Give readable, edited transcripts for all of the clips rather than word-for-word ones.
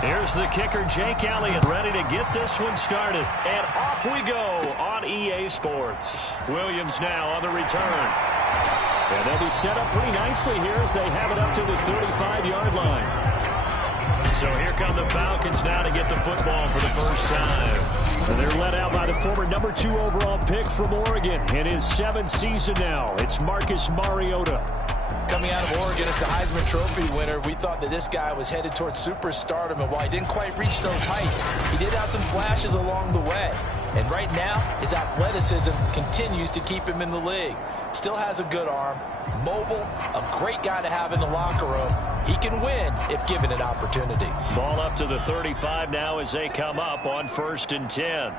Here's the kicker, Jake Elliott, ready to get this one started. And off we go on EA Sports. Williams now on the return. And they'll be set up pretty nicely here as they have it up to the 35-yard line. So here come the Falcons now to get the football for the first time. And they're led out by the former number 2 overall pick from Oregon in his 7th season now. It's Marcus Mariota. Coming out of Oregon as the Heisman Trophy winner, we thought that this guy was headed towards superstardom, and while he didn't quite reach those heights, he did have some flashes along the way. And right now, his athleticism continues to keep him in the league. Still has a good arm, mobile, a great guy to have in the locker room. He can win if given an opportunity. Ball up to the 35 now as they come up on 1st and 10.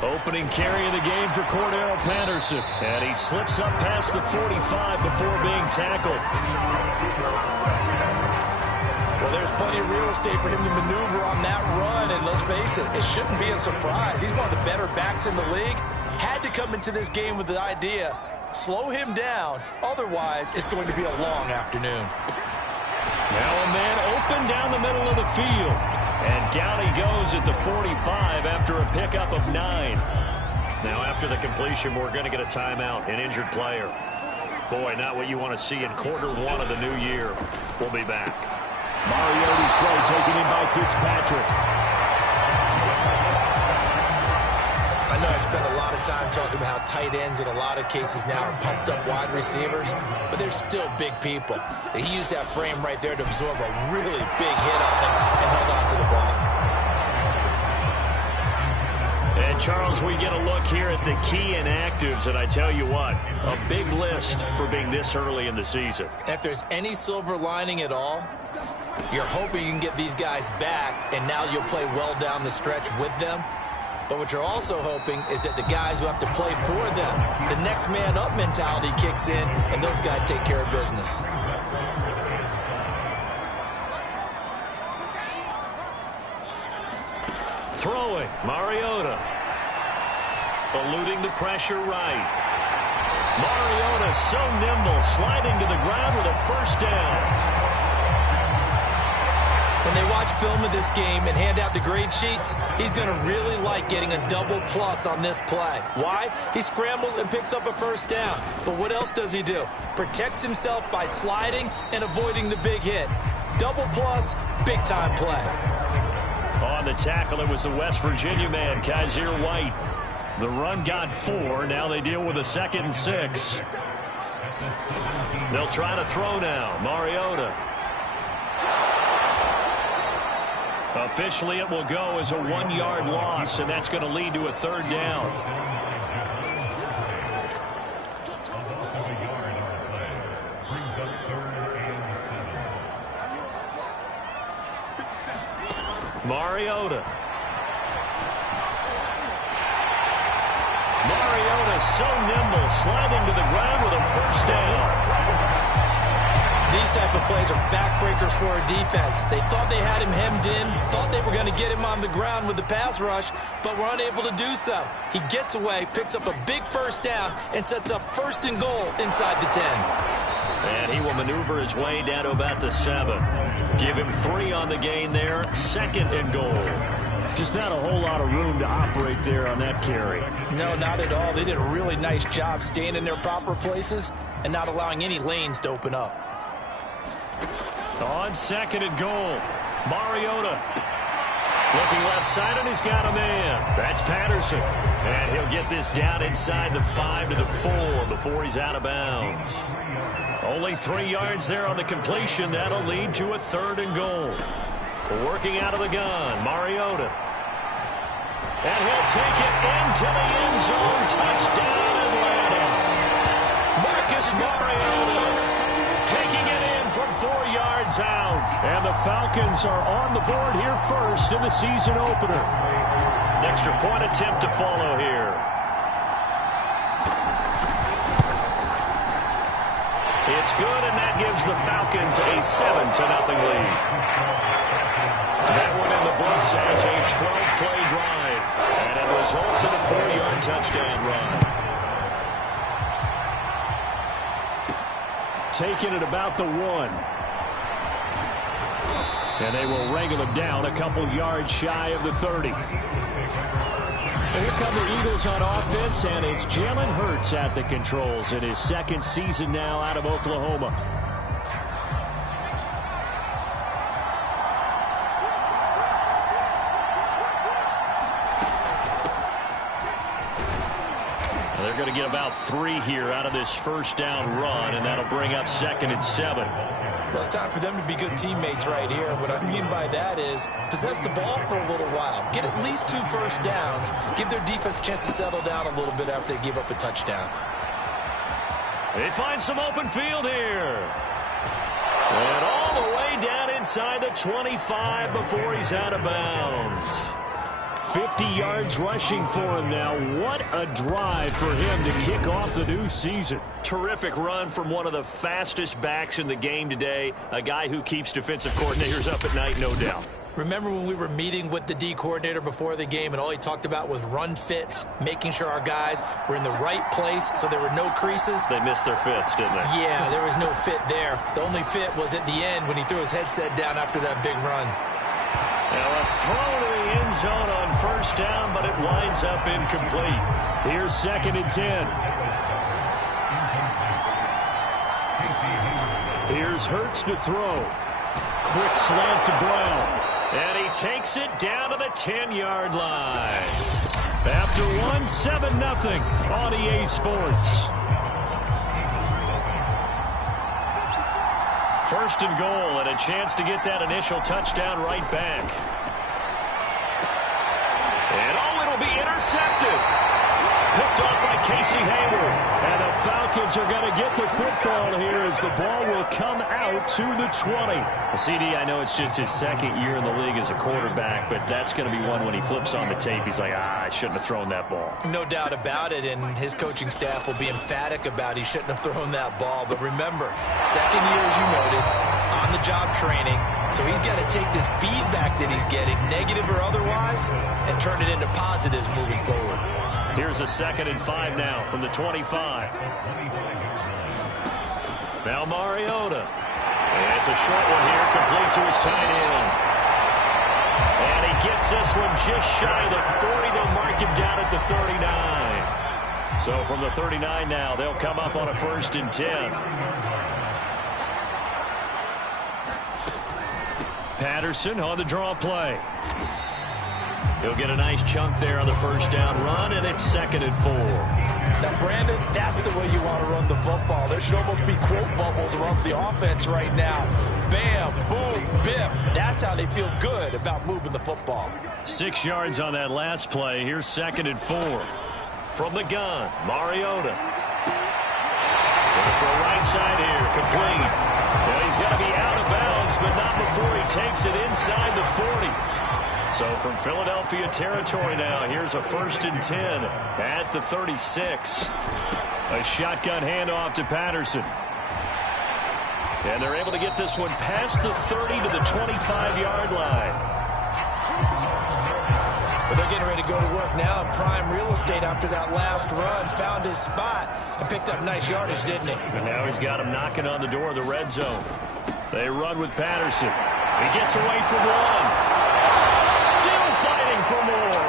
Opening carry of the game for Cordero Patterson. And he slips up past the 45 before being tackled. Well, there's plenty of real estate for him to maneuver on that run. And let's face it, it shouldn't be a surprise. He's one of the better backs in the league. Had to come into this game with the idea, slow him down. Otherwise, it's going to be a long afternoon. Now a man open down the middle of the field. And down he goes at the 45 after a pickup of 9. Now after the completion, we're going to get a timeout, an injured player. Boy, not what you want to see in Q1 of the new year. We'll be back. Mariota's throw taken in by Fitzpatrick. I know I spent a lot of time talking about how tight ends in a lot of cases now are pumped up wide receivers, but they're still big people. He used that frame right there to absorb a really big hit on him and held on to the ball. And, Charles, we get a look here at the key inactives, and I tell you what, a big list for being this early in the season. If there's any silver lining at all, you're hoping you can get these guys back, and now you'll play well down the stretch with them. But what you're also hoping is that the guys who have to play for them, the next man up mentality kicks in, and those guys take care of business. Throwing, Mariota. Eluding the pressure right. Mariota so nimble, sliding to the ground with a first down. When they watch film of this game and hand out the grade sheets, he's going to really like getting a double plus on this play. Why? He scrambles and picks up a first down. But what else does he do? Protects himself by sliding and avoiding the big hit. Double plus, big-time play. On the tackle, it was the West Virginia man, Kaiser White. The run got 4. Now they deal with a 2nd and 6. They'll try to throw now. Mariota. Officially, it will go as a 1-yard loss, and that's going to lead to a 3rd down. Mariota. Mariota so nimble, sliding to the ground with a first down. These type of plays are backbreakers for a defense. They thought they had him hemmed in, thought they were going to get him on the ground with the pass rush, but were unable to do so. He gets away, picks up a big first down, and sets up 1st and goal inside the 10. And he will maneuver his way down to about the 7. Give him 3 on the gain there, 2nd and goal. Just not a whole lot of room to operate there on that carry. No, not at all. They did a really nice job staying in their proper places and not allowing any lanes to open up. On 2nd and goal, Mariota looking left side, and he's got a man. That's Patterson. And he'll get this down inside the 5 to the 4 before he's out of bounds. Only 3 yards there on the completion. That'll lead to a 3rd and goal. Working out of the gun, Mariota. And he'll take it into the end zone. Touchdown, Atlanta. Marcus Mariota taking it in from 4 yards out. And the Falcons are on the board here first in the season opener. An extra point attempt to follow here. It's good, and that gives the Falcons a 7-0 lead. That one in the books as a 12-play drive, and it results in a 4-yard touchdown run. taken at about the 1. And they will wrangle him down a couple yards shy of the 30. And here come the Eagles on offense, and it's Jalen Hurts at the controls in his second season now out of Oklahoma. They're going to get about 3 here out of this first down run, and that'll bring up 2nd and 7. Well, it's time for them to be good teammates right here. What I mean by that is possess the ball for a little while. Get at least 2 first downs. Give their defense a chance to settle down a little bit after they give up a touchdown. They find some open field here. And all the way down inside the 25 before he's out of bounds. 50 yards rushing for him now. What a drive for him to kick off the new season. Terrific run from one of the fastest backs in the game today. A guy who keeps defensive coordinators up at night, no doubt. Remember when we were meeting with the D coordinator before the game and all he talked about was run fits, making sure our guys were in the right place so there were no creases? They missed their fits, didn't they? Yeah, there was no fit there. The only fit was at the end when he threw his headset down after that big run. Now a throw to the end zone on first down, but it winds up incomplete. Here's 2nd and 10. Here's Hurts to throw. Quick slant to Brown. And he takes it down to the 10-yard line. After 1, 7-0 on EA Sports. First and goal, and a chance to get that initial touchdown right back. And it'll be intercepted. Picked off by Casey Hayward. And the Falcons are going to get the football here as the ball will come out to the 20. CD, I know it's just his 2nd year in the league as a quarterback, but that's going to be one when he flips on the tape. He's like, I shouldn't have thrown that ball. No doubt about it, and his coaching staff will be emphatic about he shouldn't have thrown that ball. But remember, 2nd year, as you noted, on-the-job training. So he's got to take this feedback that he's getting, negative or otherwise, and turn it into positives moving forward. Here's a 2nd and 5 now from the 25. Now Mariota. And it's a short one here, complete to his tight end. And he gets this one just shy of the 40. They'll mark him down at the 39. So from the 39 now, they'll come up on a 1st and 10. Patterson on the draw play. He'll get a nice chunk there on the first down run, and it's 2nd and 4. Now, Brandon, that's the way you want to run the football. There should almost be quote bubbles around the offense right now. Bam, boom, biff. That's how they feel good about moving the football. 6 yards on that last play. Here's 2nd and 4. From the gun, Mariota. Going for a right side here, complete. Well, he's got to be out of bounds, but not before he takes it inside the 40. So from Philadelphia territory now, here's a 1st and 10 at the 36. A shotgun handoff to Patterson. And they're able to get this one past the 30 to the 25-yard line. Well, they're getting ready to go to work now in prime real estate after that last run. Found his spot and picked up nice yardage, didn't he? And now he's got him knocking on the door of the red zone. They run with Patterson. He gets away from one. Still fighting for more.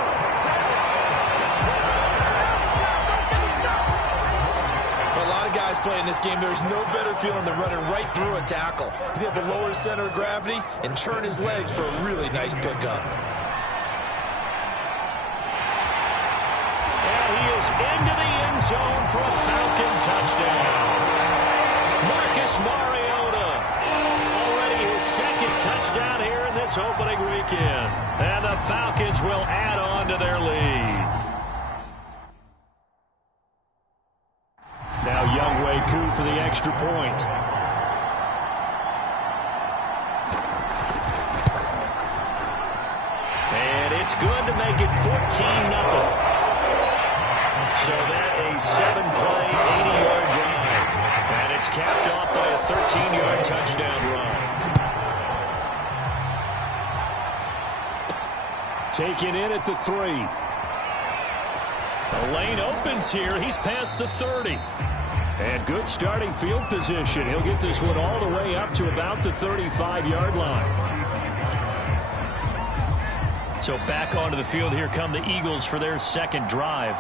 For a lot of guys playing this game, there's no better feeling than running right through a tackle. He's able to lower his center of gravity and churn his legs for a really nice pickup. And he is into the end zone for a Falcon touchdown. Marcus Mariota, already his 2nd touchdown here in this opening weekend. And the Falcons will add on to their lead. Now Younghoe Koo for the extra point. And it's good to make it 14-0. So that a 7-play, 80-yard drive. And it's capped off by a 13-yard touchdown run. Taken in at the 3. The lane opens here. He's past the 30. And good starting field position. He'll get this one all the way up to about the 35-yard line. So back onto the field, here come the Eagles for their second drive.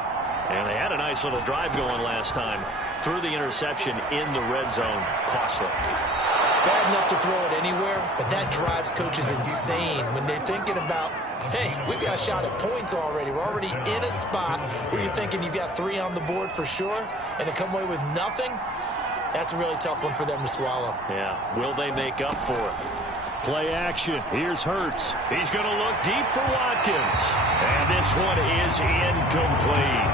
And they had a nice little drive going last time. Threw the interception in the red zone. Costly. Bad enough to throw it anywhere, but that drives coaches insane when they're thinking about, hey, we've got a shot at points already. We're already in a spot where you're thinking you've got 3 on the board for sure, and to come away with nothing, that's a really tough one for them to swallow. Yeah, will they make up for it? Play action. Here's Hurts. He's going to look deep for Watkins. And this one is incomplete.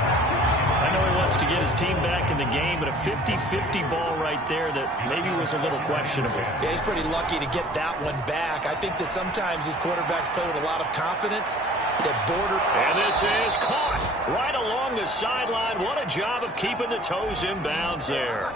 I know he wants to get his team back in the game, but a 50-50 ball right there that maybe was a little questionable. Yeah, he's pretty lucky to get that one back. I think that sometimes these quarterbacks play with a lot of confidence. And this is caught right along the sideline. What a job of keeping the toes in bounds there.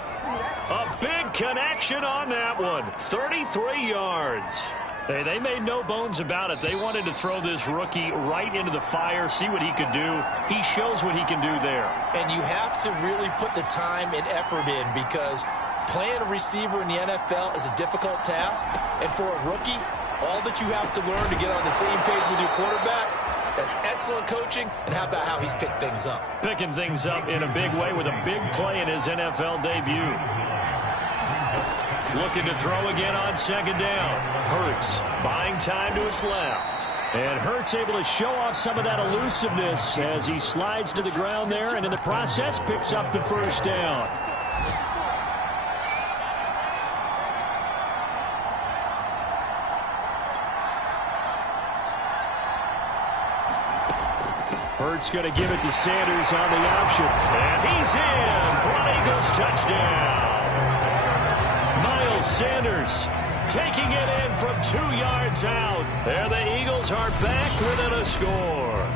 A big connection on that one. 33 yards. Hey, they made no bones about it. They wanted to throw this rookie right into the fire, see what he could do. He shows what he can do there. And you have to really put the time and effort in, because playing a receiver in the NFL is a difficult task. And for a rookie, all that you have to learn to get on the same page with your quarterback, that's excellent coaching. And how about how he's picked things up? Picking things up in a big way with a big play in his NFL debut. Looking to throw again on second down. Hurts buying time to his left. And Hurts able to show off some of that elusiveness as he slides to the ground there, and in the process picks up the first down. Hurts going to give it to Sanders on the option. And he's in for an Eagles touchdown. Miles Sanders taking it in from 2 yards out. And the Eagles are back within a score.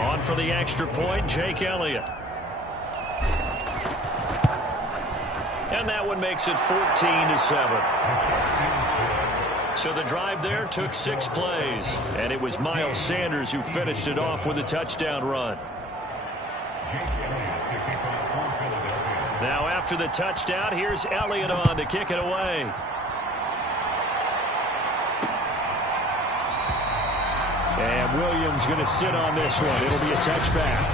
On for the extra point, Jake Elliott. And that one makes it 14-7. So the drive there took 6 plays, and it was Miles Sanders who finished it off with a touchdown run. Now after the touchdown, here's Elliott on to kick it away. And Williams going to sit on this one. It'll be a touchback.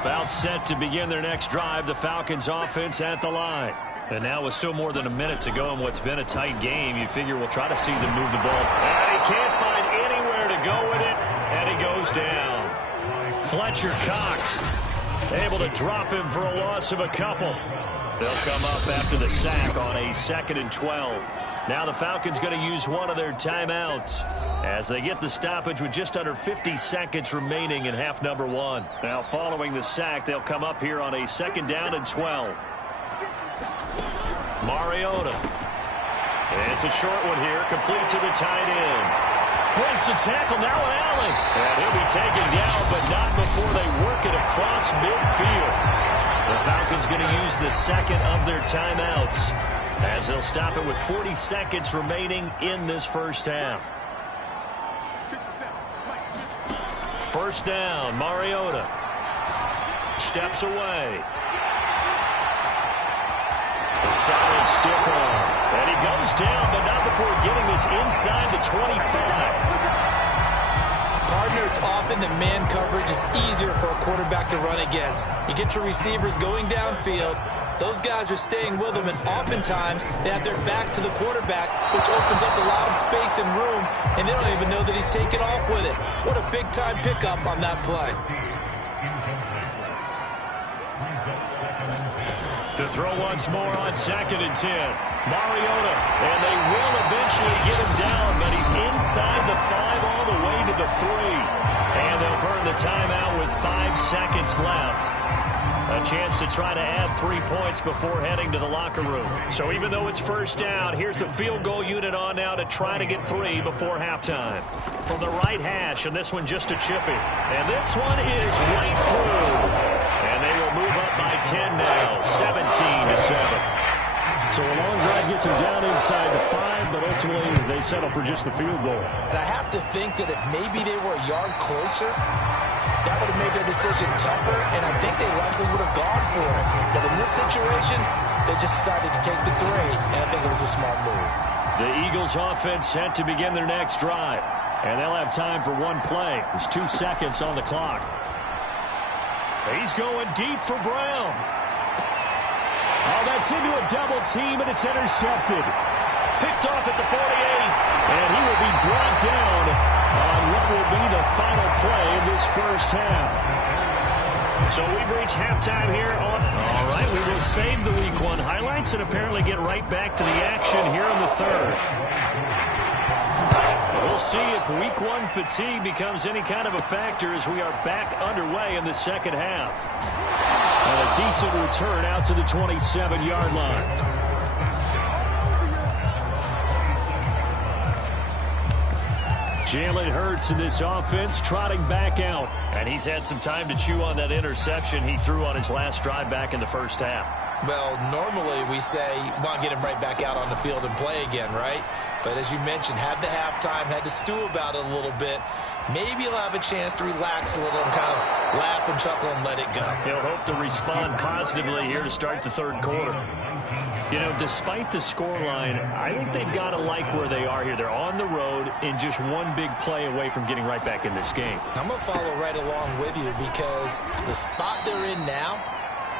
About set to begin their next drive, the Falcons offense at the line. And now with still more than a minute to go in what's been a tight game, you figure we'll try to see them move the ball. And he can't find anywhere to go with it, and he goes down. Fletcher Cox able to drop him for a loss of a couple. They'll come up after the sack on a 2nd and 12. Now the Falcons going to use one of their timeouts as they get the stoppage with just under 50 seconds remaining in half number 1. Now following the sack, they'll come up here on a 2nd down and 12. Mariota. It's a short one here, complete to the tight end. Breaks the tackle now on Allen. And he'll be taken down, but not before they work it across midfield. The Falcons going to use the 2nd of their timeouts as they'll stop it with 40 seconds remaining in this first half. First down, Mariota steps away. A solid stiff arm. And he goes down, but not before getting this inside the 25. Partner, it's often the man coverage is easier for a quarterback to run against. You get your receivers going downfield. Those guys are staying with them, and oftentimes they have their back to the quarterback, which opens up a lot of space and room, and they don't even know that he's taken off with it. What a big-time pickup on that play. To throw once more on 2nd and 10. Mariota, and they will eventually get him down, but he's inside the 5 all the way to the 3. And they'll burn the timeout with 5 seconds left. A chance to try to add 3 points before heading to the locker room. So even though it's first down, here's the field goal unit on now to try to get 3 before halftime. From the right hash, and this one just a chippy. And this one is right through. And they will move up by 10 now, 17-7. So a long drive gets them down inside the 5, but ultimately they settle for just the field goal. And I have to think that if maybe they were a yard closer, that would have made their decision tougher, and I think they likely would have gone for it. But in this situation, they just decided to take the 3, and I think it was a smart move. The Eagles offense set to begin their next drive, and they'll have time for one play. There's 2 seconds on the clock. He's going deep for Brown. Oh, that's into a double team, and it's intercepted. Picked off at the 48, and he will be brought down on what will be the final play of this first half. So we've reached halftime here on... All right, we will save the Week 1 highlights and apparently get right back to the action here in the 3rd. We'll see if Week 1 fatigue becomes any kind of a factor as we are back underway in the second half. And a decent return out to the 27-yard line. Jalen Hurts in this offense trotting back out. And he's had some time to chew on that interception he threw on his last drive back in the first half. Well, normally we say, well, get him right back out on the field and play again, right? But as you mentioned, had the halftime, had to stew about it a little bit. Maybe he'll have a chance to relax a little and kind of laugh and chuckle and let it go. He'll hope to respond positively here to start the 3rd quarter. You know, despite the scoreline, I think they've got to like where they are here. They're on the road and just one big play away from getting right back in this game. I'm going to follow right along with you because the spot they're in now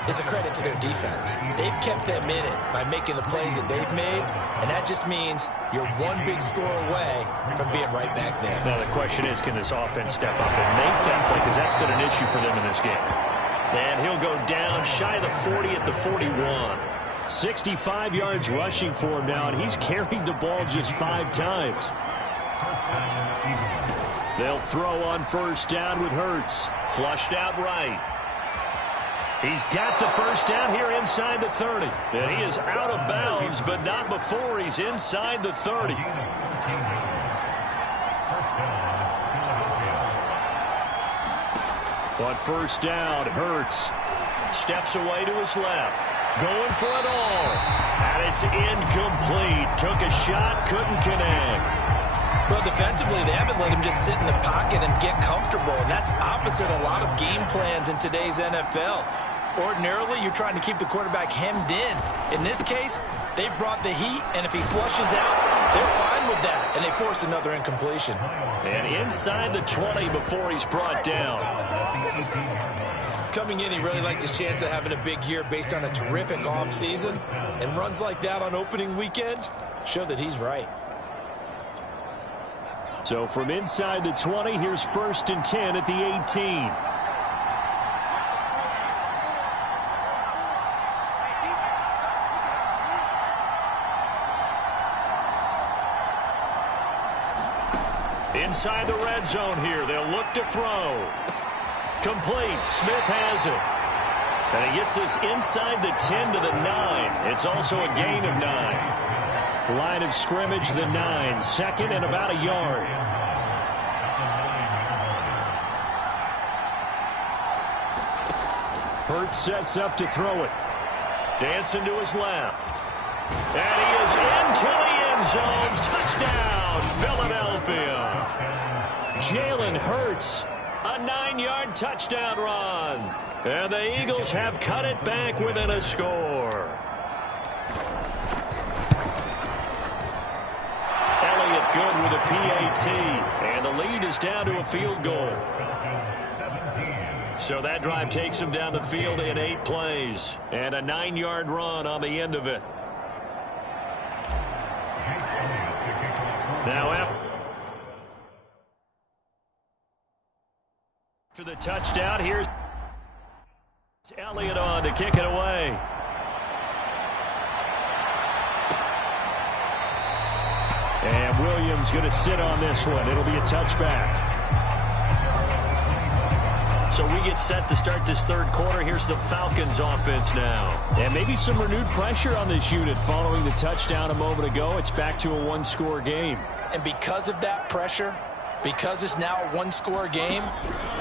is a credit to their defense. They've kept them in it by making the plays that they've made, and that just means you're one big score away from being right back there. Now, the question is, can this offense step up and make that play? Because that's been an issue for them in this game. And he'll go down shy of the 40 at the 41. 65 yards rushing for him now, and he's carried the ball just 5 times. They'll throw on first down with Hurts. Flushed out right. He's got the first down here inside the 30. And he is out of bounds, but not before he's inside the 30. On first down, Hurts steps away to his left. Going for it all. And it's incomplete. Took a shot, couldn't connect. Well, defensively, they haven't let him just sit in the pocket and get comfortable, and that's opposite a lot of game plans in today's NFL. Ordinarily, you're trying to keep the quarterback hemmed in. In this case, they brought the heat, and if he flushes out, they're fine with that, and they force another incompletion. And inside the 20 before he's brought down. Coming in, he really liked his chance of having a big year based on a terrific offseason, and runs like that on opening weekend show that he's right. So from inside the 20, here's 1st and 10 at the 18. Inside the red zone here, they'll look to throw. Complete. Smith has it. And he gets this inside the 10 to the 9. It's also a gain of 9. Line of scrimmage, the 9. 2nd and about a yard. Hurts sets up to throw it. Dancing to his left. And he is into the end zone. Touchdown, Philadelphia. Jalen Hurts. A 9-yard touchdown run. And the Eagles have cut it back within a score. Elliott good with a PAT. And the lead is down to a field goal. So that drive takes him down the field in 8 plays. And a 9-yard run on the end of it. Now after the touchdown, here's Elliott on to kick it away. And Williams going to sit on this one. It'll be a touchback. So we get set to start this 3rd quarter. Here's the Falcons offense now. And maybe some renewed pressure on this unit following the touchdown a moment ago. It's back to a 1-score game. And because of that pressure, because it's now a 1-score game,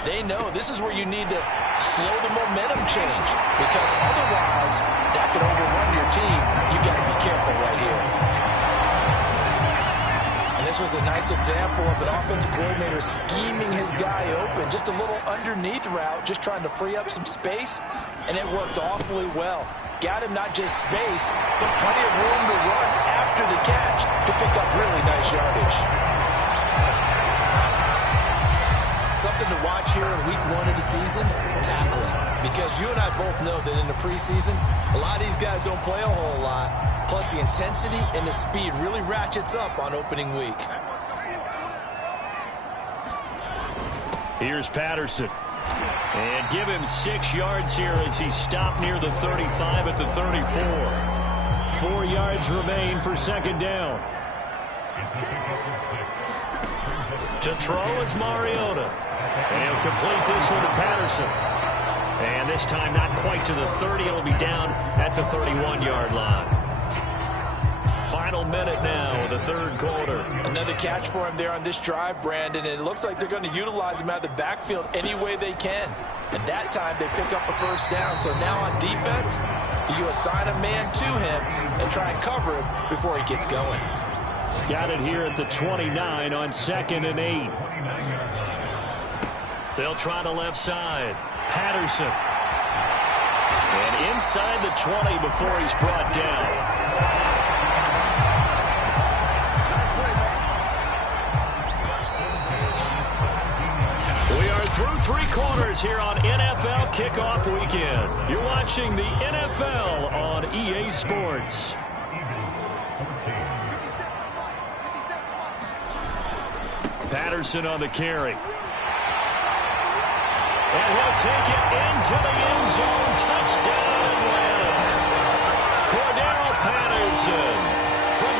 They know this is where you need to slow the momentum change, because otherwise that could overrun your team. You've got to be careful right here. And this was a nice example of an offensive coordinator scheming his guy open. Just a little underneath route, just trying to free up some space, and it worked awfully well. Got him not just space, but plenty of room to run after the catch to pick up really nice yardage. Something to watch here in week 1 of the season, tackling. Because you and I both know that in the preseason, a lot of these guys don't play a whole lot. Plus the intensity and the speed really ratchets up on opening week. Here's Patterson. And give him 6 yards here as he stopped near the 35 at the 34. 4 yards remain for second down. To throw is Mariota. And he'll complete this one to Patterson. And this time not quite to the 30. It'll be down at the 31-yard line. Final minute now of the third quarter. Another catch for him there on this drive, Brandon, and it looks like they're going to utilize him out of the backfield any way they can. And that time they pick up a first down. So now on defense, you assign a man to him and try and cover him before he gets going. Got it here at the 29 on 2nd and 8. They'll try the left side. Patterson. And inside the 20 before he's brought down. Through 3 quarters here on NFL Kickoff Weekend. You're watching the NFL on EA Sports. Patterson on the carry. And he'll take it into the end zone. Touchdown Atlanta. Cordero Patterson from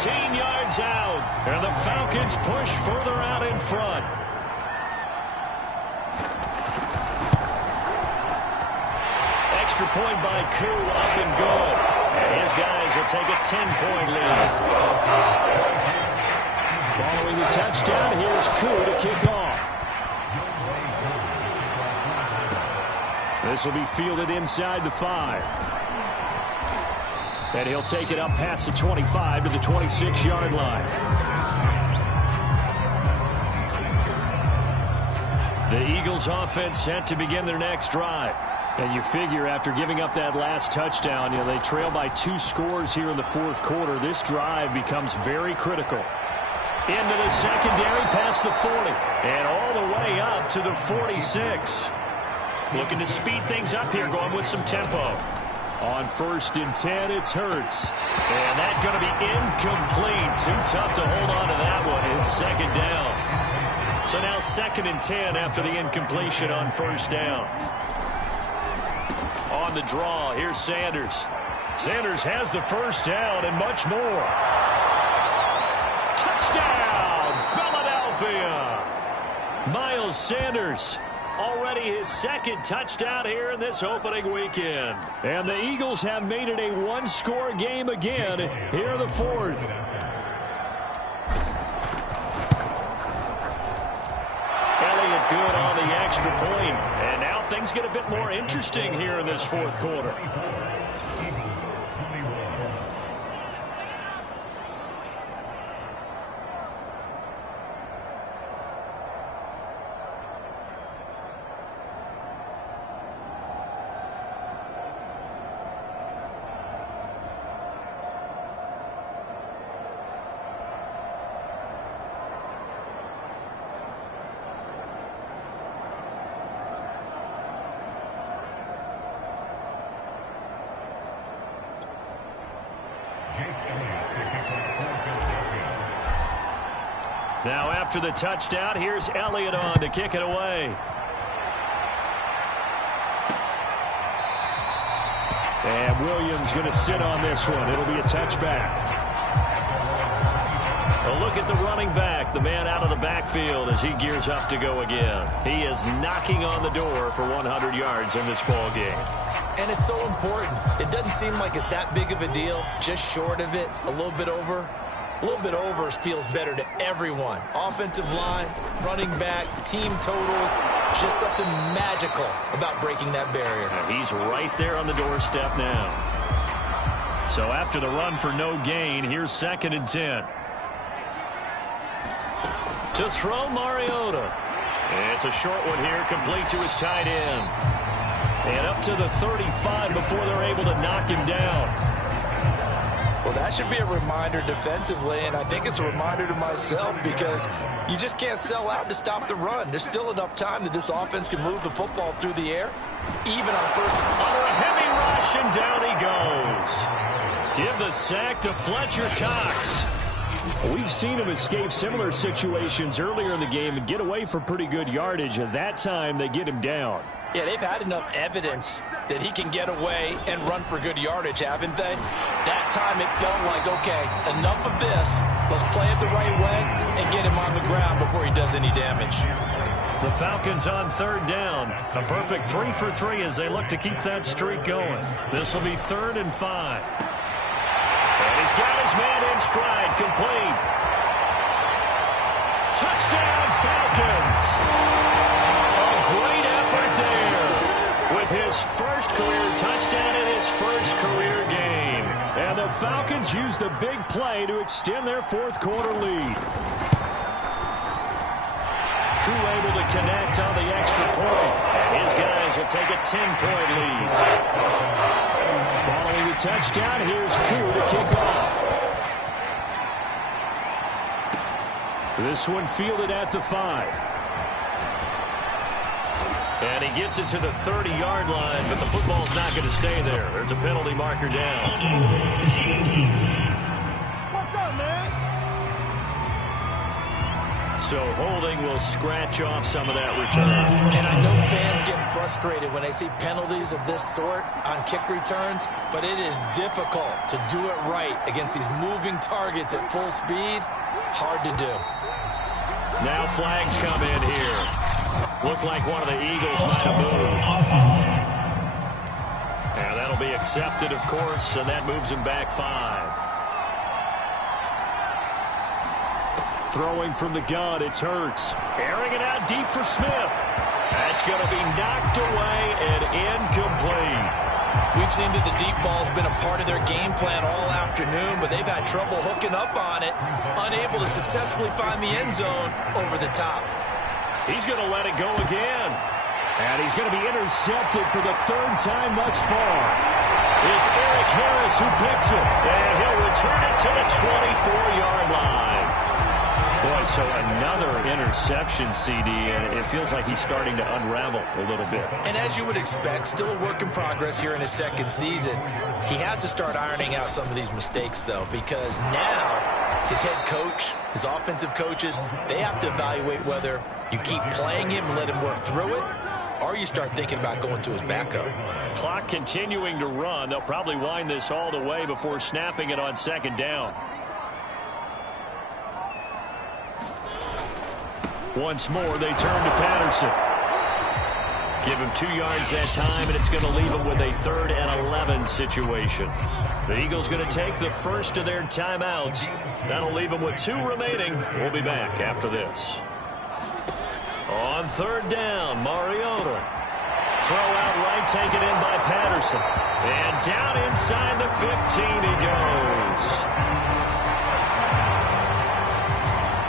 17 yards out. And the Falcons push further out in front. Extra point by Koo, up and good. And his guys will take a 10-point lead. Following the touchdown, here's Koo to kick off. This will be fielded inside the 5. And he'll take it up past the 25 to the 26-yard line. The Eagles offense set to begin their next drive. And you figure after giving up that last touchdown, they trail by 2 scores here in the fourth quarter. This drive becomes very critical. Into the secondary, past the 40. And all the way up to the 46. Looking to speed things up here, going with some tempo. On 1st and 10, it's Hurts. And that's going to be incomplete. Too tough to hold on to that one. It's 2nd down. So now 2nd and 10 after the incompletion on 1st down. On the draw, here's Sanders. Sanders has the first down and much more. Touchdown, Philadelphia! Miles Sanders, already his 2nd touchdown here in this opening weekend. And the Eagles have made it a 1-score game again here in the 4th. Elliott good on the extra point. And now things get a bit more interesting here in this 4th quarter. Now after the touchdown, here's Elliott on to kick it away. And Williams going to sit on this one. It'll be a touchback. A look at the running back, the man out of the backfield as he gears up to go again. He is knocking on the door for 100 yards in this ball game. And it's so important. It doesn't seem like it's that big of a deal, just short of it, a little bit over. A little bit over feels better to everyone. Offensive line, running back, team totals, just something magical about breaking that barrier. And he's right there on the doorstep now. So after the run for no gain, here's 2nd and 10. To throw, Mariota. It's a short one here, complete to his tight end. And up to the 35 before they're able to knock him down. Well, that should be a reminder defensively, and I think it's a reminder to myself because you just can't sell out to stop the run. There's still enough time that this offense can move the football through the air, even on first. Under a heavy rush, and down he goes. Give the sack to Fletcher Cox. We've seen him escape similar situations earlier in the game and get away for pretty good yardage. At that time, they get him down. Yeah, they've had enough evidence that he can get away and run for good yardage, haven't they? That time it felt like, okay, enough of this. Let's play it the right way and get him on the ground before he does any damage. The Falcons on 3rd down. A perfect 3 for 3 as they look to keep that streak going. This will be 3rd and 5. And he's got his man in stride, complete. Touchdown, Falcons! A great effort there with his first career touchdown in his first career game. And the Falcons use the big play to extend their 4th quarter lead. Crew able to connect on the extra point. And his guys will take a 10-point lead. Following the touchdown, here's Koo to kick off. This one fielded at the 5. And he gets it to the 30-yard line, but the football's not going to stay there. There's a penalty marker down. What's up, man? So holding will scratch off some of that return. And I know fans get frustrated when they see penalties of this sort on kick returns, but it is difficult to do it right against these moving targets at full speed. Hard to do. Now flags come in here. Looked like one of the Eagles might have moved. And that'll be accepted, of course, and that moves him back 5. Throwing from the gun, it's Hurts. Airing it out deep for Smith. That's going to be knocked away and incomplete. We've seen that the deep ball's been a part of their game plan all afternoon, but they've had trouble hooking up on it, unable to successfully find the end zone over the top. He's going to let it go again. And he's going to be intercepted for the 3rd time thus far. It's Eric Harris who picks it, and he'll return it to the 24-yard line. Boy, so another interception, CD, and it feels like he's starting to unravel a little bit. And as you would expect, still a work in progress here in his 2nd season. He has to start ironing out some of these mistakes, though, because now his head coach, his offensive coaches, they have to evaluate whether you keep playing him and let him work through it, or you start thinking about going to his backup. Clock continuing to run. They'll probably wind this all the way before snapping it on 2nd down. Once more, they turn to Patterson. Give him 2 yards that time, and it's going to leave him with a 3rd and 11 situation. The Eagles going to take the first of their timeouts. That'll leave them with 2 remaining. We'll be back after this. On 3rd down, Mariota. Throw out right, taken in by Patterson. And down inside the 15 he goes.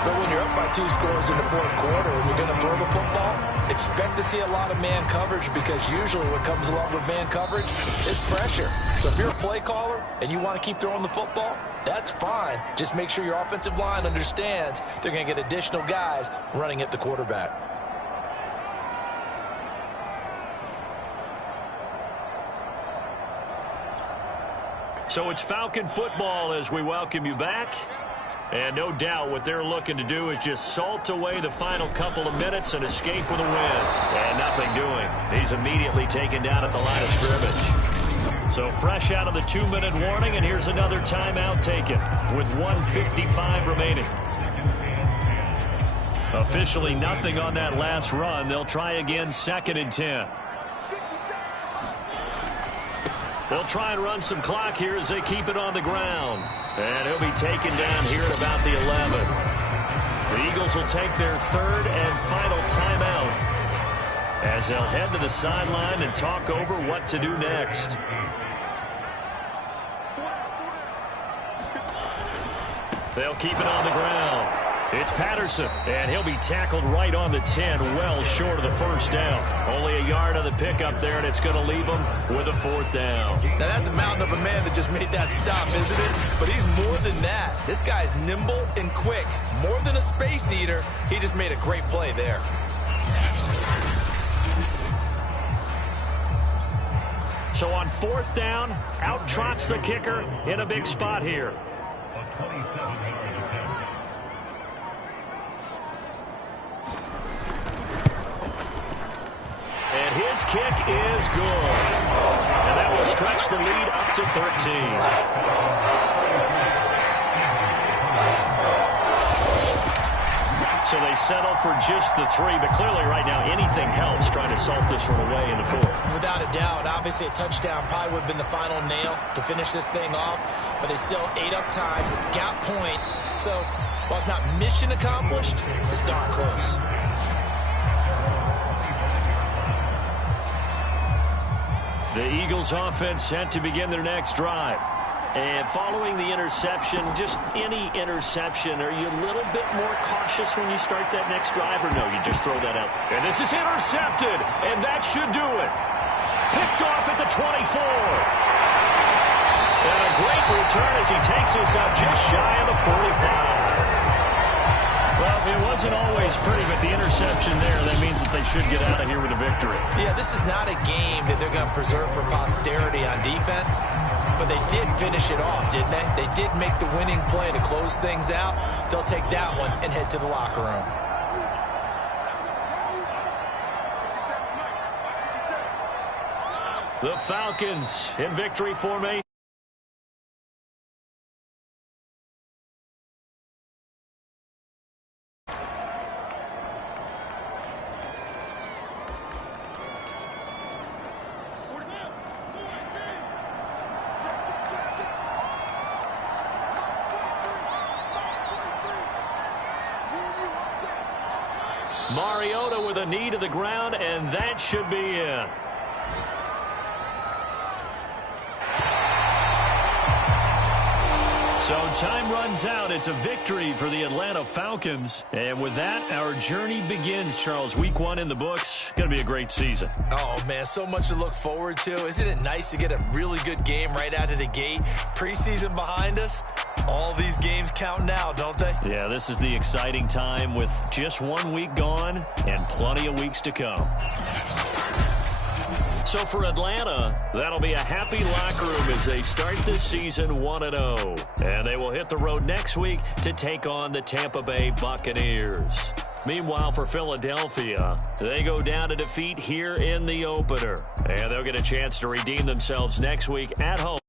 But when you're up by 2 scores in the 4th quarter and you're going to throw the football, expect to see a lot of man coverage because usually what comes along with man coverage is pressure. So if you're a play caller and you want to keep throwing the football, that's fine. Just make sure your offensive line understands they're going to get additional guys running at the quarterback. So it's Falcon football as we welcome you back. And no doubt what they're looking to do is just salt away the final couple of minutes and escape with a win. And nothing doing. He's immediately taken down at the line of scrimmage. So fresh out of the 2-minute warning, and here's another timeout taken with 1:55 remaining. Officially nothing on that last run. They'll try again 2nd and 10. They'll try and run some clock here as they keep it on the ground. And he'll be taken down here at about the 11. The Eagles will take their third and final timeout as they'll head to the sideline and talk over what to do next. They'll keep it on the ground. It's Patterson, and he'll be tackled right on the 10, well short of the first down. Only a yard on the pickup there, and it's going to leave him with a 4th down. Now, that's a mountain of a man that just made that stop, isn't it? But he's more than that. This guy's nimble and quick. More than a space eater, he just made a great play there. So on 4th down, out trots the kicker in a big spot here. And his kick is good. And that will stretch the lead up to 13. So they settle for just the 3, but clearly right now anything helps trying to salt this one away in the 4th. Without a doubt, obviously a touchdown probably would have been the final nail to finish this thing off, but they still ate up time, got points. So while it's not mission accomplished, it's darn close. The Eagles offense set to begin their next drive. And following the interception, just any interception, are you a little bit more cautious when you start that next drive, or no, you just throw that out? And this is intercepted, and that should do it. Picked off at the 24. And a great return as he takes this up just shy of the 45. Well, it wasn't always pretty, but the interception there, that means that they should get out of here with a victory. Yeah, this is not a game that they're going to preserve for posterity on defense, but they did finish it off, didn't they? They did make the winning play to close things out. They'll take that one and head to the locker room. The Falcons in victory formation. Mariota with a knee to the ground, and that should be it. So time runs out. It's a victory for the Atlanta Falcons. And with that, our journey begins, Charles. Week 1 in the books. Going to be a great season. Oh, man, so much to look forward to. Isn't it nice to get a really good game right out of the gate? Preseason behind us. All these games count now, don't they? Yeah, this is the exciting time with just 1 week gone and plenty of weeks to come. So for Atlanta, that'll be a happy locker room as they start this season 1-0. And they will hit the road next week to take on the Tampa Bay Buccaneers. Meanwhile, for Philadelphia, they go down to defeat here in the opener. And they'll get a chance to redeem themselves next week at home.